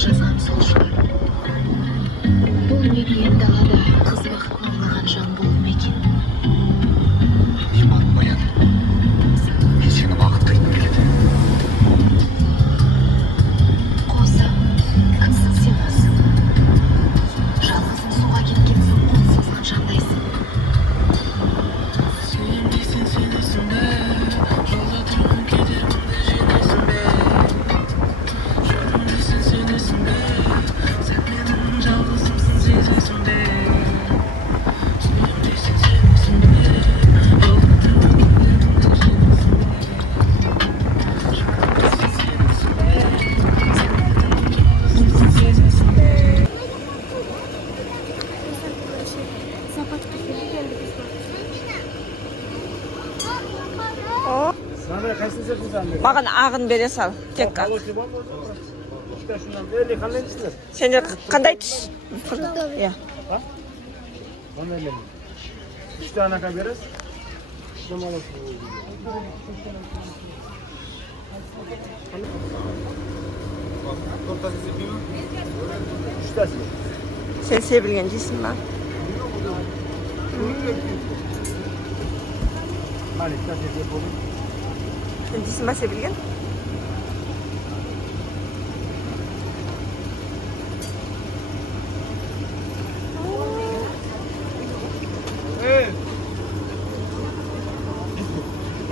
жазған сол шығар. Бұл мерейін далада қыз бақыт маңлаған жан болып ма екен? Иман баян, мен сені бақыттайтын келеді. Қозы, кімсің сен өзі? Жалғызың суға кеткенсің, қол созған жандайсың. Сенбейсің сенесің бе, жолда тұрған кедергімді жеңесің бе? Жүрмейсің сенесің бе, сен менің жалғызымсың сезесің бе? Сенбейсің сенесің бе, жолда тұрған кедергімді жеңесің бе? Жүрмейсің сенесің бе, сен менің жалғызымсың сезесің бе? Маған ағын бере сал, тек ақ. Сендер қандай түс? Иә. Üç tane veririz. Üç tane. Сен себілген дейсің ба? Malik, tane yapalım. Сен дейсің ба себілген?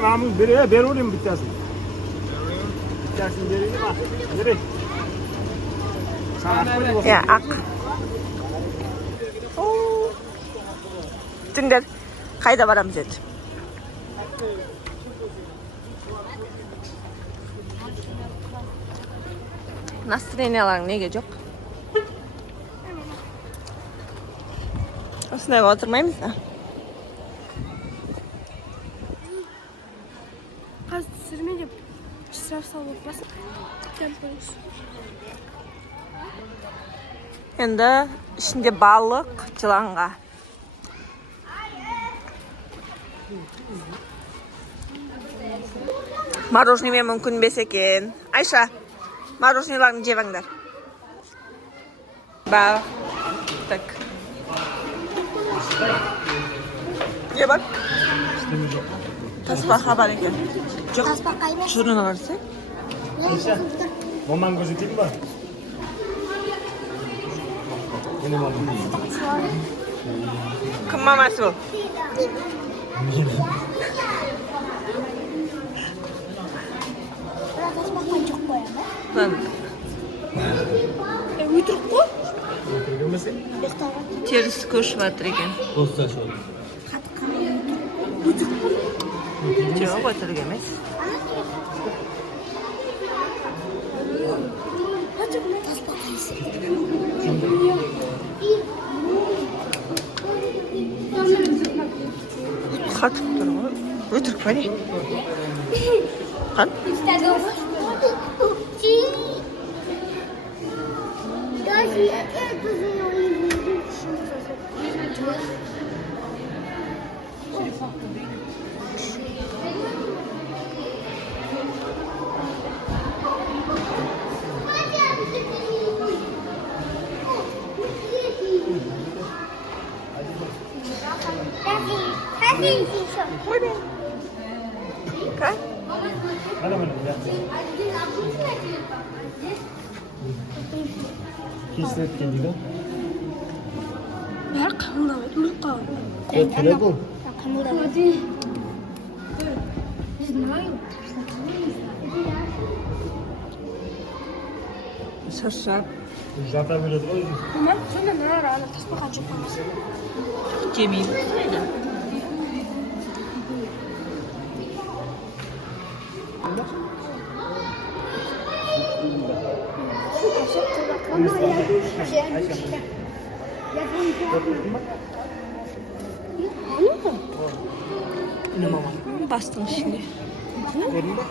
Mahmut ver olayım bir tanesini. Bir tanesini vereyim mi? Nereye? Sana koyayım. Иә, ақ. Тіңдер, қайда барамыз еді? Настроенияларың неге жоқ? Осындайға отырмаймыз ба? Қазір түсірме деп штраф салып отпасын. Енді ішінде балық, жыланға. Мороженыймен мүмкін бес екен. Айша, мороженыйларын жебаңдар. Бал. Так. Не бар? Тасбақа бар екен. Жоқ. Тасбақа емес. Жұрына барса? Маман gözükeyim mi? Benim mamam. Кім мамасы бұл? Тасбақа жоқ қояды. Өтірік қой. Görmesin. Теріс көшіп жатыр екен. Posta şu. Жоқ, өтірік емес. Тасбақа есі. Қатып тұр ғой. Өтірік па не? Қан? Қан? Hadi bakalım ya. Kislet kendine. бәрі қамылдамайды, мұны қалады. Telefon. Қамылдамайды. Шаршап. Jata böyle de Маман, сонда мына ана тасбақа жоқ қоймыз. Жемеймін. Бастың ішінде. vereyim mi?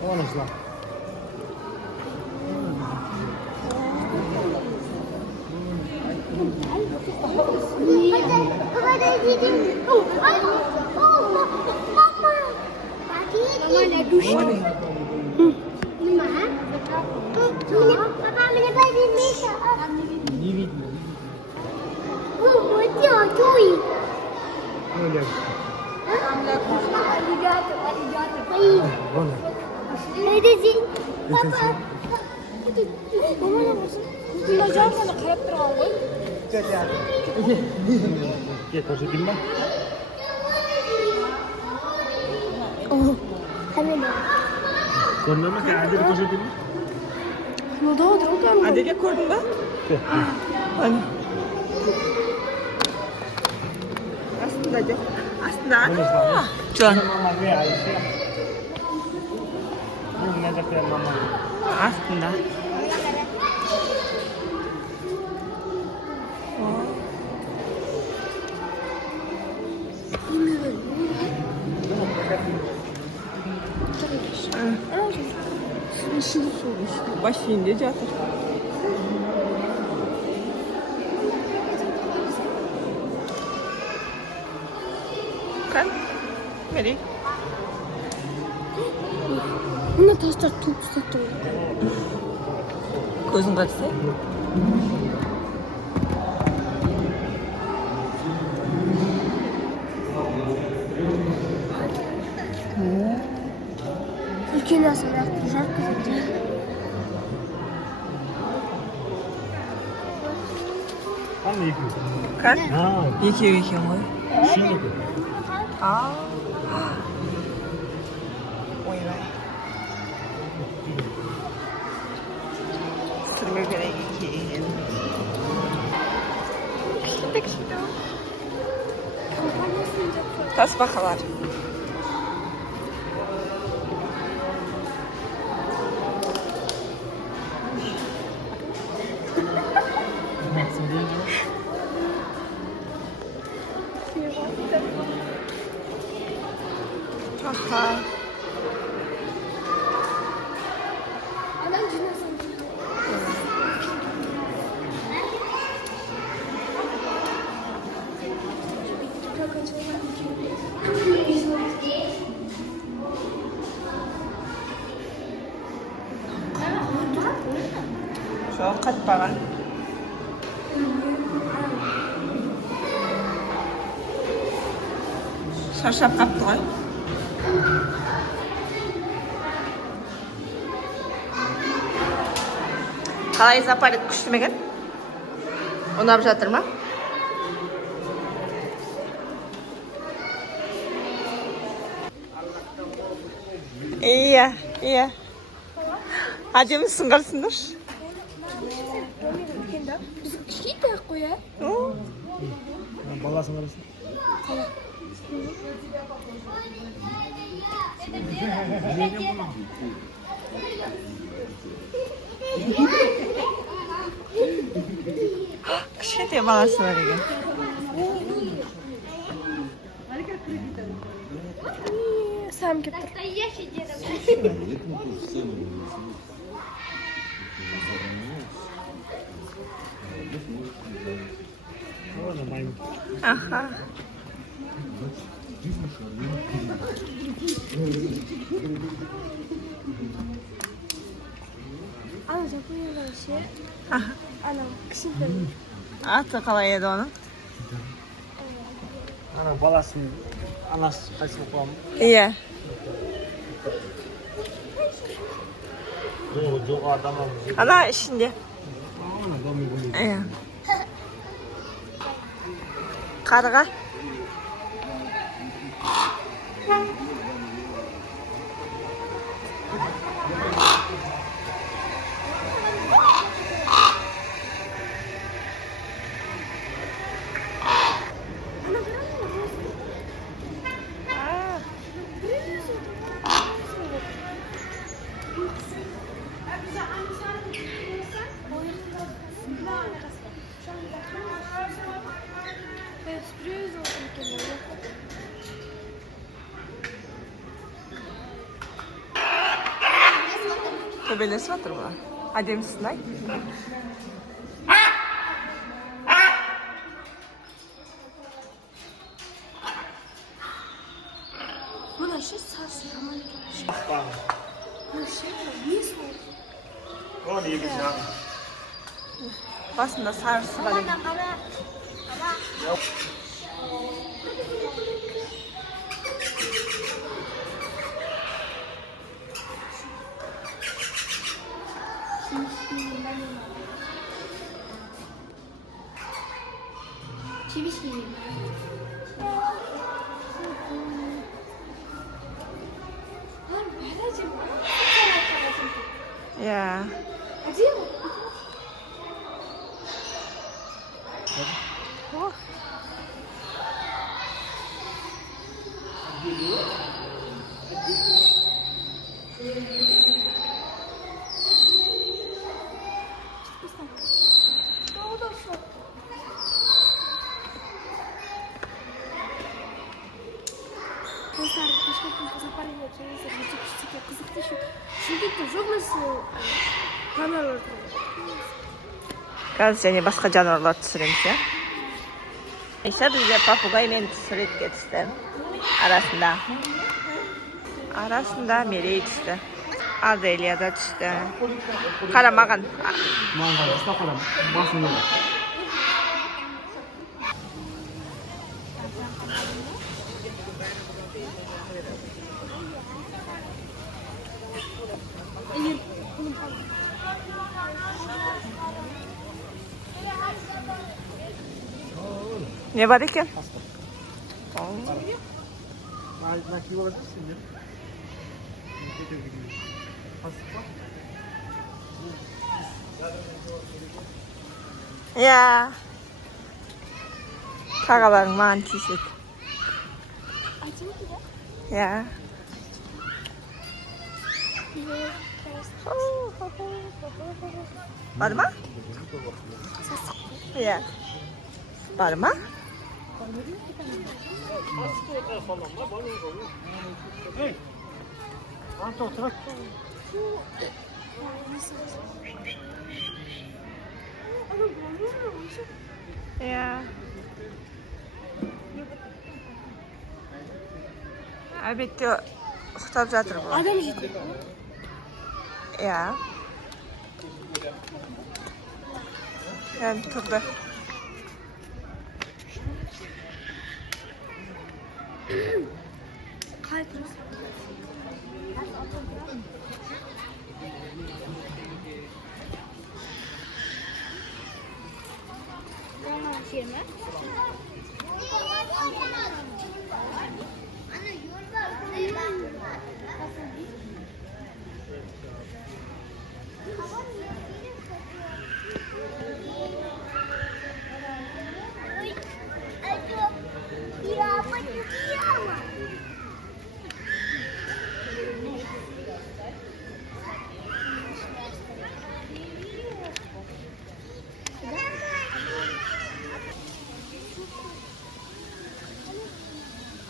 Tamam işte. Mama, öyle yapıyor. Alligator, alligator. Onu. Ne dedin? Ötesi. Mama ne yapıyorsun? Bacağım sana kayıp durağım. Gel koşayım ben. Oh. Hemen. Sonra mı ki? Hadi koşayım mı? Ну да, другая. Adega gördün mü? Hani? Aslında yok. Aslında. Aa, Can. Mama ne ya? Bu ne de kıyam mama. Aslında. Başlayınca жатыр. Kan? Beri. Мына тастар туп ұстап тұр. Көзін қақса. Үлкен асырақ жарқ кетті. Anne yıkıyor. Kan? Ha, Екеу ғой. şimdi. Aa. Ойбай. Сырмы керек екен. Тасбақалар. Аха. Анам жинасам. Жоқ, қатпаған. Шаршап қапты ғой. Қалай зоопарк күшті ме екен? Ұнап жатыр ма? Iya, iya. Әдемісің қарсыңдар. Біз кішкентай ақ қой, ә? Balasın arasın. Кішкентай баласы бар екен. Сам келіп тұр. Ona maymun. Аха. Ана Жапониядағы ше. Аха. Анау кішкентай. Аты қалай еді оның? Ana balasın. Anası kaçma falan. Iya. Doğu adam olmuş. Ана ішінде. Ona domi bunu. Иә. Қарға. Sürpriz olsun kenara. Төбелесіп жатыр бұлар. Әдемісін ай. Мына ше сарсы жаман екен. Bak. Мына ше не сол? O iyi bir şey. Басында сарысы бар екен. Ана, ана. Ya. Acıyor mu? Oh. Daha da şu. Dostlar, keşke kimse parayı yatırırsa küçük küçük kızıktı şu. Şimdi de çok nasıl kameralar Қазір және басқа жануарлар түсіреміз, иә. Айша бізге папугаймен сурет кетісті. Арасында Мерей түсті. Аделия да түсті. Қара маған. Mağazada usta falan. Basın öyle. Ne var eкен? Nakil olabilirsin ya. Hasık var. Ya. Қағаларың маған тиіседі. Acıyor mu? Ya. Var mı? Ya. Var mı? Hey. Anta oturak. Ya. Әлбетте ұйықтап жатыр бұл. Adam gitti. Ya. Yani тұрды. Kalkırız. Yanlış şey mi?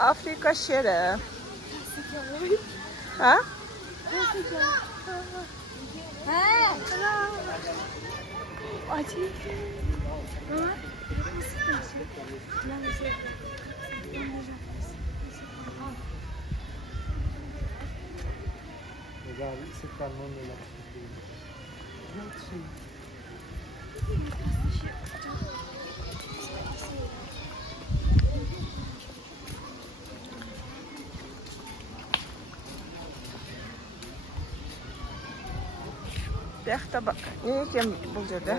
Afrika şeri. Ha? Acı. Güzel sıktan onunla. Жақта не екен бұл жерде?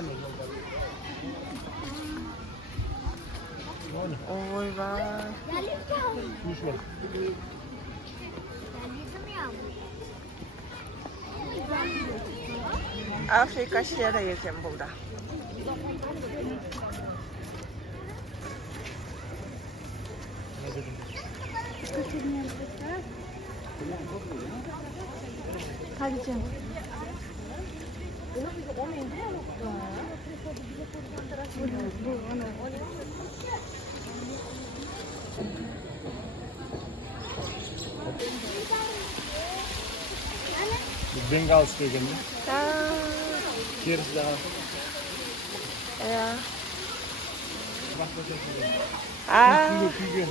Ойбай. Düşme. Afrika şeri екен бұл да. Hadi canım. Bengal istiyor kendini. Aa, Gerisi daha. ya. Bak bakayım. Aa, Tüygün.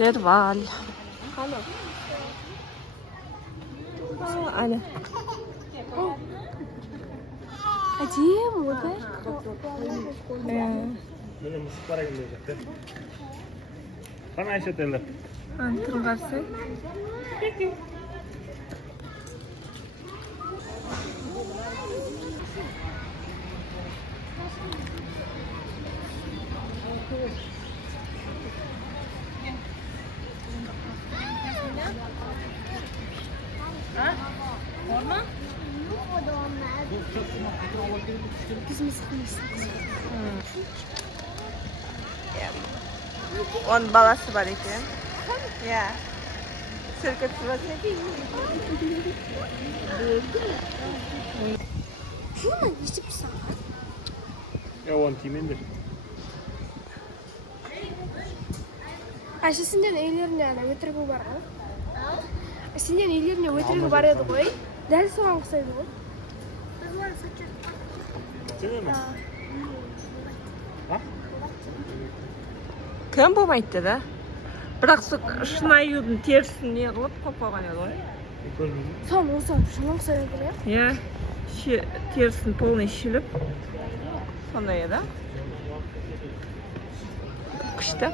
serval. Anne. Acı mı be? Böyle mısıklara gidecekler. Bana Ayşe derler. Antın varsa. Biz mızıkmıyız. Onun balası var ekan. Ya. Sirkat sırası. Şunu içip sana. Evan timindir. Ayşe senden evlerine ötürü var mı? Senden evlerine ötürü var edi koy. Dal soğan kısaydı bu. Değil mi? Kım bo'lmaydi da. Biroq Şınayudun terisini ne qilib qo'yib qo'ygan edi ғой. Görmedin. Son olsa şunu kısaydı ya. Ya, terisini полный shilib sonday edi. Qishda.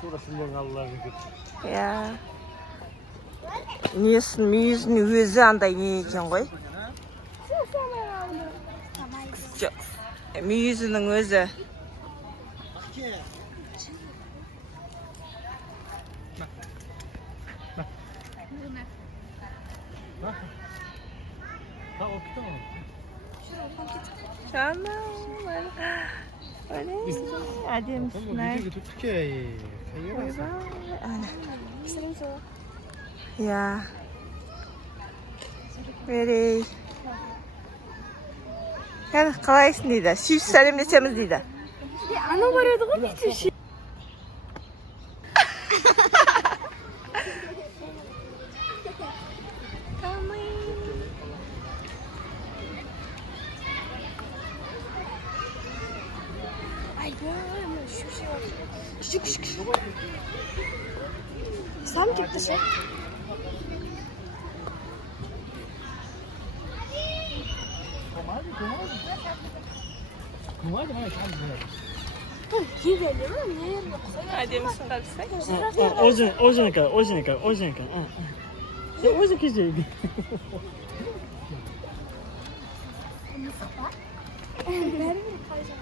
Sonra şimdiden kaldılar çünkü. Ya. Несін мүйізінің өзі андай не екен ғой. Жоқ, мүйізінің өзі. Canım, öyle әдемісін ай. Ya. Verey. Yani қалайсың дейді. Сүйіп сәлемдесеміз дейді. Ana var edi koy bir şey. Ay bu şu şey var. Küçük. Sen gitti sen. Gidelim ama ne yerine koyalım? Әдемісін қарасай. Оженка. Ожен кезейді. Ver mi koyacağım?